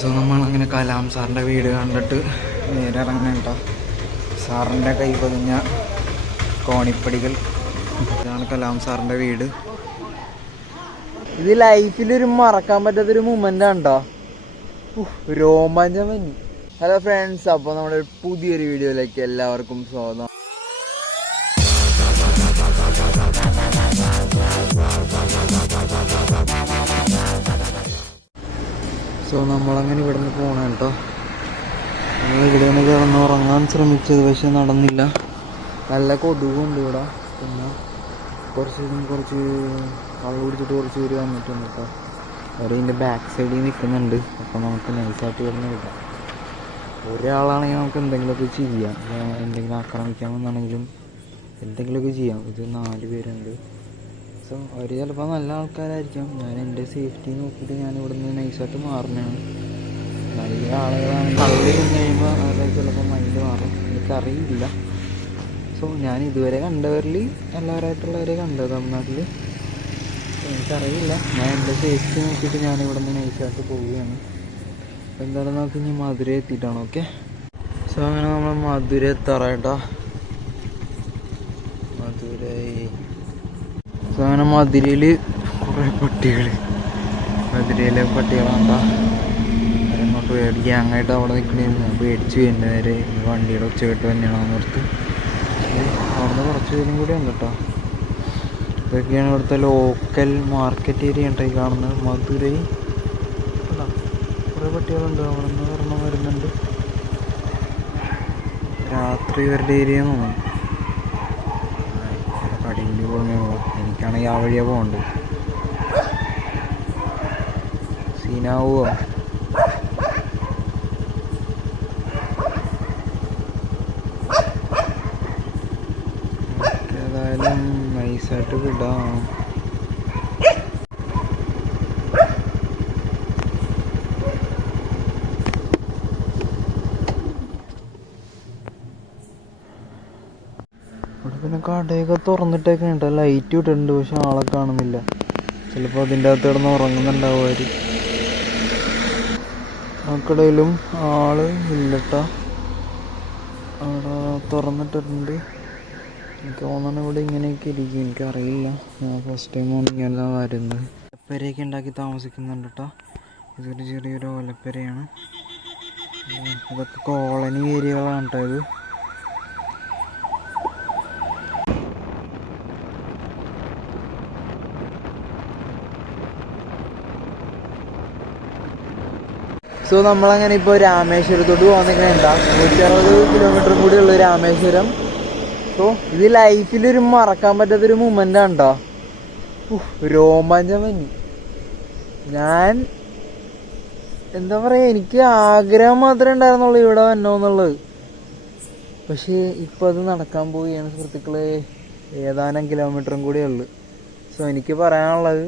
So നമ്മളങ്ങനെ കലാം സാറിൻ്റെ വീട് കണ്ടിട്ട് നേരെ ഇറങ്ങണേട്ടോ. സാറിൻ്റെ കൈ പതിഞ്ഞ കോണിപ്പടികൾ. ഇതാണ് കലാം സാറിൻ്റെ വീട്. ഇത് ലൈഫിലൊരു മറക്കാൻ പറ്റാത്തൊരു മൊമെൻ്റ് ആണോ, രോമാഞ്ചം തന്നെ. ഹലോ ഫ്രണ്ട്സ്, അപ്പോൾ നമ്മുടെ പുതിയൊരു വീഡിയോയിലേക്ക് എല്ലാവർക്കും സ്വാഗതം. സോ നമ്മളങ്ങനെ ഇവിടെ നിന്ന് പോകണം കേട്ടോ. ഇവിടെ നിന്ന് കിടന്ന് ഉറങ്ങാൻ ശ്രമിച്ചത്, പക്ഷെ നടന്നില്ല. നല്ല കൊതുകുണ്ട് ഇവിടെ. പിന്നെ കുറച്ച് കള്ളു കുടിച്ചിട്ട് കുറച്ച് പേര് വന്നിട്ടുണ്ട് കേട്ടോ. അവർ ഇതിൻ്റെ ബാക്ക് സൈഡിൽ നിൽക്കുന്നുണ്ട്. അപ്പോൾ നമുക്ക് നൈസായിട്ട് കിടന്ന് വിടാം. ഒരാളാണെങ്കിൽ നമുക്ക് എന്തെങ്കിലുമൊക്കെ ചെയ്യാം, എന്തെങ്കിലും ആക്രമിക്കാമെന്നാണെങ്കിലും എന്തെങ്കിലുമൊക്കെ ചെയ്യാം. ഇത് 4 പേരുണ്ട്. സോ അവർ ചിലപ്പോൾ നല്ല ആൾക്കാരായിരിക്കാം. ഞാൻ എൻ്റെ സേഫ്റ്റി നോക്കിയിട്ട് ഞാൻ ഇവിടെ നിന്ന് നൈസായിട്ട് മാറുന്നതാണ്. നല്ല ആളുകളാണ് കള്ളി നിന്ന് കഴിയുമ്പോൾ അവരുടെ ചിലപ്പോൾ മൈൻഡ് മാറും, എനിക്കറിയില്ല. സോ ഞാൻ ഇതുവരെ കണ്ടവരിൽ എല്ലാവരായിട്ടുള്ളവരെ കണ്ടത് തമിഴ്നാട്ടിൽ. എനിക്കറിയില്ല. ഞാൻ എൻ്റെ സേഫ്റ്റി നോക്കിയിട്ട് ഞാനിവിടെ നിന്ന് നൈസായിട്ട് പോവുകയാണ്. അപ്പോൾ എന്തായാലും നമുക്ക് ഇനി മധുര എത്തിയിട്ടാണ്. ഓക്കെ. സോ അങ്ങനെ നമ്മൾ മധുര എത്താറായിട്ടോ. സോ അങ്ങനെ മധുരയിൽ കുറേ മധുരയിലെ പട്ടികളാണ്ടാ. അവരങ്ങോട്ട് പേടിക്കുക. അങ്ങോട്ട് അവിടെ നിൽക്കണേന്ന് പേടിച്ച് വരുന്നത് നേരെ വണ്ടിയുടെ ഉച്ചകെട്ട് തന്നെയാണെന്ന് ഓർത്ത്. അവിടുന്ന് കുറച്ച് പേരും കൂടി ഉണ്ട് കേട്ടോ. ഇതൊക്കെയാണ് ഇവിടുത്തെ ലോക്കൽ മാർക്കറ്റ് ഏരിയ ഉണ്ടായി കാണുന്നത്. മധുരൈ കുറേ പട്ടികളുണ്ട്. അവിടെ നിന്ന് ഒരെണ്ണം വരുന്നുണ്ട്. രാത്രി ഇവരുടെ ഏരിയ തോന്നുന്നു. കടിയിൽ പോകുന്നുള്ളൂ. എനിക്കാണെങ്കിൽ ആ വഴിയാണ് പോകേണ്ടത്. സീനാവോ? ഏതായാലും നൈസായിട്ട് വിടാം. പിന്നെ കടയൊക്കെ തുറന്നിട്ടൊക്കെ ഉണ്ട്, ലൈറ്റ് ഇട്ടിട്ടുണ്ട്, പക്ഷെ ആളെ കാണുന്നില്ല. ചിലപ്പോൾ അതിൻ്റെ അകത്ത് കിടന്ന് ഉറങ്ങുന്നുണ്ടാവും അവർ. ആ കടയിലും ആള് ഇല്ലട്ടോ. അവിടെ തുറന്നിട്ടിട്ടുണ്ട്. എനിക്ക് തോന്നുന്നു ഇവിടെ ഇങ്ങനെയൊക്കെ ഇരിക്കും, എനിക്കറിയില്ല. ഞാൻ ഫസ്റ്റ് ടൈമാണ് ഇങ്ങനെ വരുന്നത്. ഒലപ്പരയൊക്കെ ഉണ്ടാക്കി താമസിക്കുന്നുണ്ട് കേട്ടോ. ഇതൊരു ചെറിയൊരു ഒലപ്പരയാണ്. ഇതൊക്കെ കോളനി ഏരിയകളാണ് കേട്ടോ ഇത്. സോ നമ്മളങ്ങനെ ഇപ്പോൾ രാമേശ്വരത്തോട്ട് പോകുന്നില്ല. 160 കിലോമീറ്ററും കൂടി ഉള്ളു രാമേശ്വരം. സോ ഇത് ലൈഫിലൊരു മറക്കാൻ പറ്റാത്തൊരു മൊമെൻ്റ് ആണ് കേട്ടോ. രോമാഞ്ചം തന്നെ. ഞാൻ എന്താ പറയുക, എനിക്ക് ആഗ്രഹം മാത്രമേ ഉണ്ടായിരുന്നുള്ളൂ ഇവിടെ വന്നോന്നുള്ളത്. പക്ഷേ ഇപ്പോൾ അത് നടക്കാൻ പോവുകയാണ് സുഹൃത്തുക്കളെ. ഏതാനും കിലോമീറ്ററും കൂടി ഉള്ളു. സോ എനിക്ക് പറയാനുള്ളത്,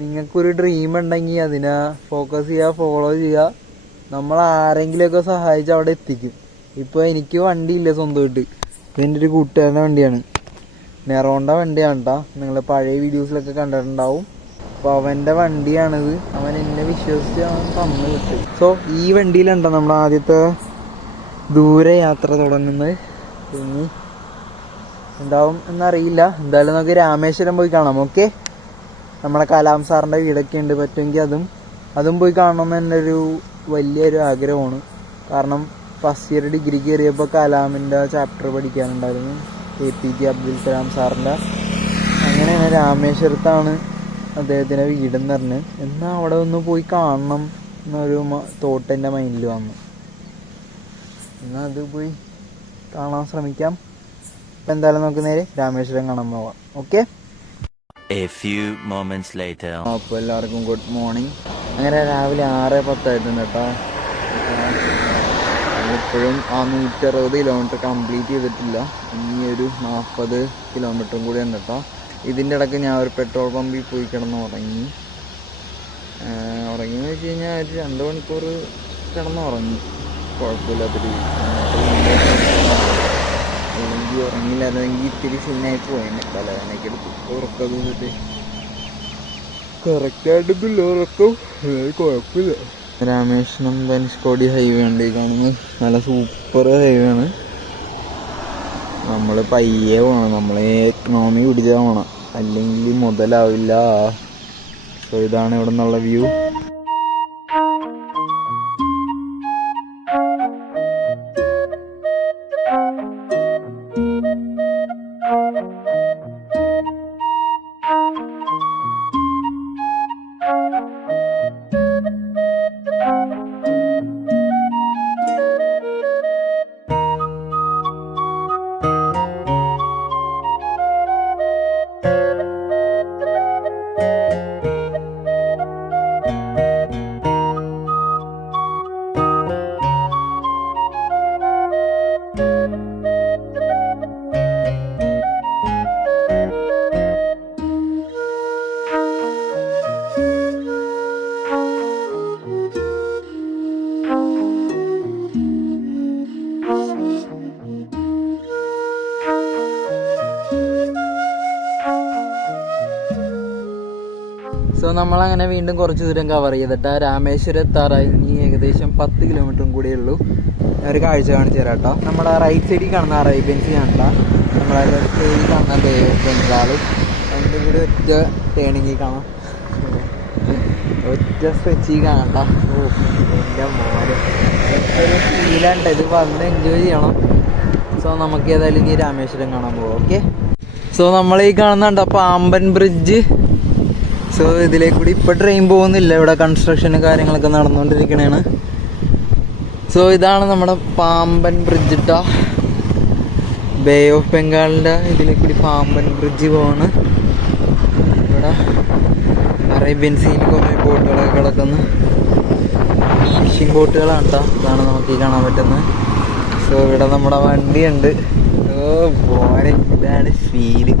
നിങ്ങൾക്കൊരു ഡ്രീം ഉണ്ടെങ്കിൽ അതിനെ ഫോക്കസ് ചെയ്യുക, ഫോളോ ചെയ്യുക. നമ്മൾ ആരെങ്കിലുമൊക്കെ സഹായിച്ച് അവിടെ എത്തിക്കും. ഇപ്പോൾ എനിക്ക് വണ്ടിയില്ല സ്വന്തമായിട്ട്. ഇപ്പോൾ എൻ്റെ ഒരു കൂട്ടുകാരൻ്റെ വണ്ടിയാണ്, നെറോണ്ട വണ്ടിയാണ് കേട്ടോ. നിങ്ങൾ പഴയ വീഡിയോസിലൊക്കെ കണ്ടിട്ടുണ്ടാവും. അപ്പോൾ അവൻ്റെ വണ്ടിയാണിത്. അവൻ എന്നെ വിശ്വസിച്ച് അവൻ തന്നു കിട്ടും. സോ ഈ വണ്ടിയിലുണ്ടോ നമ്മുടെ ആദ്യത്തെ ദൂരയാത്ര തുടങ്ങുന്നത്. ഇനി എന്താവും എന്നറിയില്ല. എന്തായാലും നമുക്ക് രാമേശ്വരം പോയി കാണാം. ഓക്കെ. നമ്മുടെ കലാം സാറിൻ്റെ വീടൊക്കെ ഉണ്ട്. പറ്റുമെങ്കിൽ അതും പോയി കാണണമെന്ന് എൻ്റെ ഒരു വലിയൊരു ആഗ്രഹമാണ്. കാരണം ഫസ്റ്റ് ഇയർ ഡിഗ്രി കയറിയപ്പോൾ കലാമിൻ്റെ ചാപ്റ്റർ പഠിക്കാനുണ്ടായിരുന്നു, APJ അബ്ദുൽ കലാം സാറിൻ്റെ. അങ്ങനെയാണ് രാമേശ്വരത്താണ് അദ്ദേഹത്തിൻ്റെ വീടെന്ന് പറഞ്ഞ്. എന്നാൽ അവിടെ ഒന്ന് പോയി കാണണം എന്നൊരു തോട്ട് എൻ്റെ മൈൻഡിൽ വന്നു. എന്നാൽ അത് പോയി കാണാൻ ശ്രമിക്കാം. എന്തായാലും നമുക്ക് നേരെ രാമേശ്വരം കാണാൻ പോവാം. Okay. A few moments later. അപ്പോൾ എല്ലാവർക്കും ഗുഡ് മോർണിംഗ്. അങ്ങനെ രാവിലെ 6:10 ആയിട്ടുണ്ട് കേട്ടോ. ഇപ്പോഴും ആ 160 കിലോമീറ്റർ കംപ്ലീറ്റ് ചെയ്തിട്ടില്ല. ഇനി ഒരു 40 കിലോമീറ്ററും കൂടി ഉണ്ട് കേട്ടോ. ഇതിൻ്റെ ഇടയ്ക്ക് ഞാൻ ഒരു പെട്രോൾ പമ്പിൽ പോയി കിടന്ന് ഉറങ്ങിയെന്ന് വെച്ച് കഴിഞ്ഞാൽ ഒരു 2 മണിക്കൂർ കിടന്നുറങ്ങി. കുഴപ്പമില്ലാത്ത രീതി. അല്ലെങ്കിൽ ഉറങ്ങില്ലായിരുന്നെങ്കിൽ ഇത്തിരി സീനായി പോയെന്നെ. തലവേദനയ്ക്ക് എടുത്തു ഉറക്കം തന്നിട്ട് കറക്റ്റായിട്ടൊന്നുമില്ല ഉറക്കം. കുഴപ്പമില്ല. രാമേശ്വരം ധനുഷ്കോടി ഹൈവേ ഉണ്ട് ഈ കാണുന്നത്. നല്ല സൂപ്പർ ഹൈവേ ആണ്. നമ്മൾ പയ്യെ പോകണം, നമ്മളെ എക്കണോമി പിടിച്ചാൽ പോകണം, അല്ലെങ്കിൽ മുതലാവില്ല. സോ ഇതാണ് ഇവിടെ നിന്നുള്ള വ്യൂ. സോ നമ്മളങ്ങനെ വീണ്ടും കുറച്ച് ദൂരം കവർ ചെയ്തിട്ട് രാമേശ്വരം എത്താറായി. ഇനി ഏകദേശം 10 കിലോമീറ്ററും കൂടിയേ ഉള്ളൂ. ഒരു കാഴ്ച കാണിച്ചു തരാം കേട്ടോ. നമ്മുടെ റൈറ്റ് സൈഡിൽ കാണുന്ന അറേബ്യൻസി കാണണ്ട, നമ്മളെ ലെഫ്റ്റ് സൈഡിൽ കാണുന്ന ബേ ഓഫ് ബംഗാളും. അതിൻ്റെ കൂടെ ഒറ്റ ടേണിങ്ങിൽ കാണാം, ഒറ്റ സ്ട്രെച്ചിൽ കാണണ്ട. ഓ എൻ്റെ മോനെ, ഒരു ഫീലുണ്ട്. ഇത് വന്ന് എൻജോയ് ചെയ്യണം. സോ നമുക്ക് ഏതായാലും ഇനി രാമേശ്വരം കാണാൻ പോകാം. ഓക്കെ. സോ നമ്മൾ ഈ കാണുന്നുണ്ട് പാമ്പൻ ബ്രിഡ്ജ്. സോ ഇതിലേക്ക് കൂടി ഇപ്പോൾ ട്രെയിൻ പോകുന്നില്ല, ഇവിടെ കൺസ്ട്രക്ഷനും കാര്യങ്ങളൊക്കെ നടന്നുകൊണ്ടിരിക്കണേണ്. സോ ഇതാണ് നമ്മുടെ പാമ്പൻ ബ്രിഡ്ജ് ഇട്ടാ, ബേ ഓഫ് ബംഗാളിൻ്റെ ഇതിലേക്ക് കൂടി പാമ്പൻ ബ്രിഡ്ജ് പോവാണ്. ഇവിടെ അറേബ്യൻ സീയിൽ കുറേ ബോട്ടുകളൊക്കെ കിടക്കുന്നു, ഫിഷിംഗ് ബോട്ടുകളാണ് കേട്ടോ. ഇതാണ് നമുക്ക് ഈ കാണാൻ പറ്റുന്നത്. സോ ഇവിടെ നമ്മുടെ വണ്ടിയുണ്ട്. ഓ പോരെ, ഇതാണ് ഫീല്.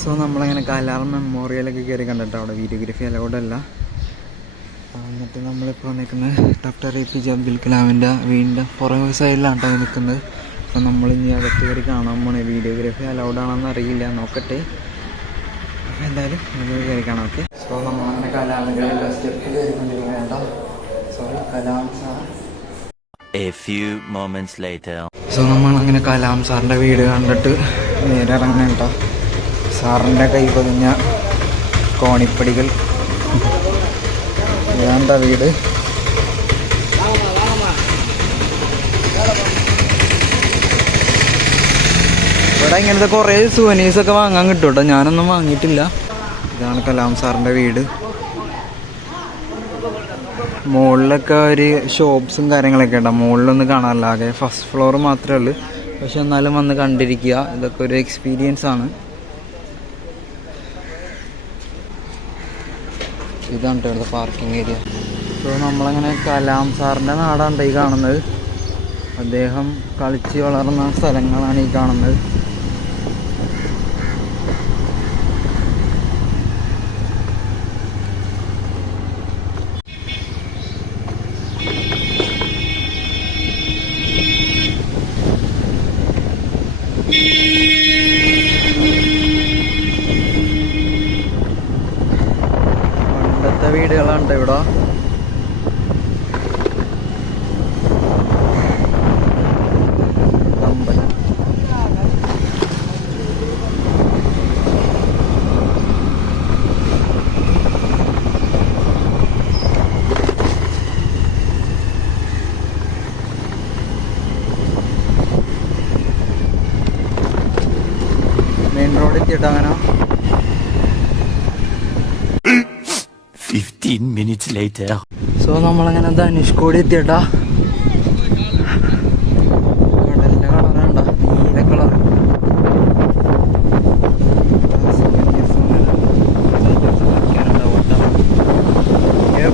സോ നമ്മളങ്ങനെ കലാർ മെമ്മോറിയലൊക്കെ കയറി കണ്ടിട്ട് അവിടെ വീഡിയോഗ്രാഫി അലൗഡ് അല്ല. എന്നിട്ട് നമ്മളിപ്പോൾ നിൽക്കുന്നത് ഡോക്ടർ APJ അബ്ദുൽ കലാമിൻ്റെ വീടിൻ്റെ പുറകെ സൈഡിലാണ് കേട്ടോ നിൽക്കുന്നത്. അപ്പോൾ നമ്മളിനി അകത്ത് കയറി കാണാൻ പോണേ. വീഡിയോഗ്രാഫി അലൗഡ് ആണെന്ന് അറിയില്ല, നോക്കട്ടെ. അപ്പോൾ എന്തായാലും നമ്മൾ കയറി കാണാം. ഓക്കെ. സോ നമ്മളങ്ങനെ കലാമിൻ്റെ സ്റ്റെപ്പ് കയറിക്കൊണ്ടിരിക്കുന്നത് കേട്ടോ. Sorry, Kalam sir. A few moments later. So നമ്മളങ്ങനെ കലാം സാറിൻ്റെ വീട് കണ്ടിട്ട് നേരെ ഇറങ്ങണം കേട്ടോ. സാറിൻ്റെ കൈ പതിഞ്ഞ കോണിപ്പടികൾ, വേണ്ട വീട്. ഇവിടെ ഇങ്ങനത്തെ കുറേ സുവനീഴ്സൊക്കെ വാങ്ങാൻ കിട്ടും കേട്ടോ, ഞാനൊന്നും വാങ്ങിയിട്ടില്ല. ഇതാണ് കലാം സാറിൻ്റെ വീട്. മുകളിലൊക്കെ ഒരു ഷോപ്സും കാര്യങ്ങളൊക്കെ ഉണ്ടാവും. മുകളിലൊന്നും കാണാറില്ല, ആകെ ഫസ്റ്റ് ഫ്ലോർ മാത്രമേ ഉള്ളൂ. പക്ഷെ എന്നാലും വന്ന് കണ്ടിരിക്കുക, ഇതൊക്കെ ഒരു എക്സ്പീരിയൻസ് ആണ്. ഇതാണ് ഇവിടുത്തെ പാർക്കിംഗ് ഏരിയ. സോ നമ്മളങ്ങനെ കലാം സാറിൻ്റെ നാടാണ് ഈ കാണുന്നത്. അദ്ദേഹം കളിച്ച് വളർന്ന സ്ഥലങ്ങളാണ് ഈ കാണുന്നത്. പണ്ടത്തെ വീടുകളുണ്ട് ഇവിടെ. മെയിൻ റോഡ് എത്തിയിട്ടോ അങ്ങനെ. 15 minutes later. സോ നമ്മളങ്ങനെ ധനുഷ്കോടി എത്തിയിട്ടാ. കടലിന്റെ കളറുണ്ടോ, നീല കളർ.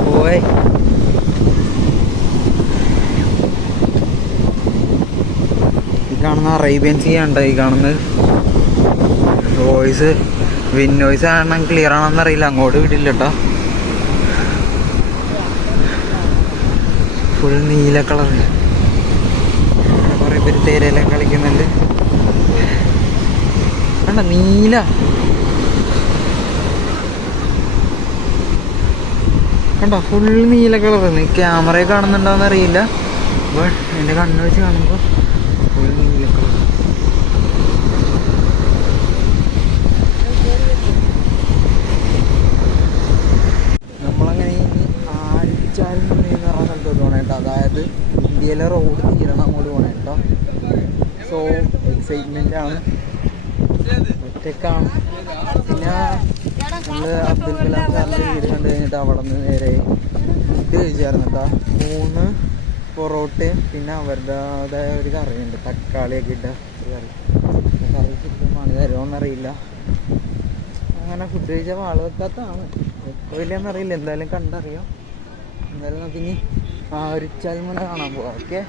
പോയി ഈ കാണുന്ന അറേബ്യൻ സീ ഉണ്ടോ ഈ കാണുന്നത്. വോയിസ് വിൻവോയിസ് ആണ്, ക്ലിയർ ആണെന്നറിയില്ല. അങ്ങോട്ട് വിടില്ല കേട്ടോ. ഫുൾ നീല കളർ. കുറേ പേര് തേരയെല്ലാം കളിക്കുന്നുണ്ട്. കണ്ട നീല. കണ്ട ഫുൾ നീല കളർ. ക്യാമറയിൽ കാണുന്നുണ്ടോയെന്ന് അറിയില്ല, ബട്ട് എൻ്റെ കണ്ണ് വെച്ച് കാണുമ്പോൾ ഫുൾ നീല കളർ. നമ്മളങ്ങനെ ഇനി ആഴ്ചാലും എന്ന് പറഞ്ഞ സ്ഥലത്തോട്ട് പോകണം കേട്ടോ. അതായത് ഇന്ത്യയിലെ റോഡ് തീരണം അങ്ങോട്ട് പോകണം കേട്ടോ. സോ എക്സൈറ്റ്മെൻ്റ് ആണ്, ഒറ്റക്കാണ്. പിന്നെ നമ്മൾ അബ്ദുൽ കലാം സാറിൻ്റെ വീട് കണ്ടു കഴിഞ്ഞിട്ട് അവിടെ നിന്ന് നേരെ ഇത് കഴിച്ചായിരുന്നു കേട്ടോ. 3 പൊറോട്ടയും പിന്നെ അവരുടേതായ ഒരു കറിയുണ്ട്, തക്കാളിയൊക്കെ ഇട്ട ഒരു കറി. കറി ചിക്കൻ പണി തരുമോയെന്നറിയില്ല. അങ്ങനെ ഫുഡ് കഴിച്ചാൽ വാള് വെക്കാത്തതാണ്, വെക്കില്ലെന്നറിയില്ല. എന്തായാലും കണ്ടറിയാം. എന്തായാലും നമുക്കിനി ആ ഒരു ചൽമുന കാണാൻ പോവാം. ഓക്കെ.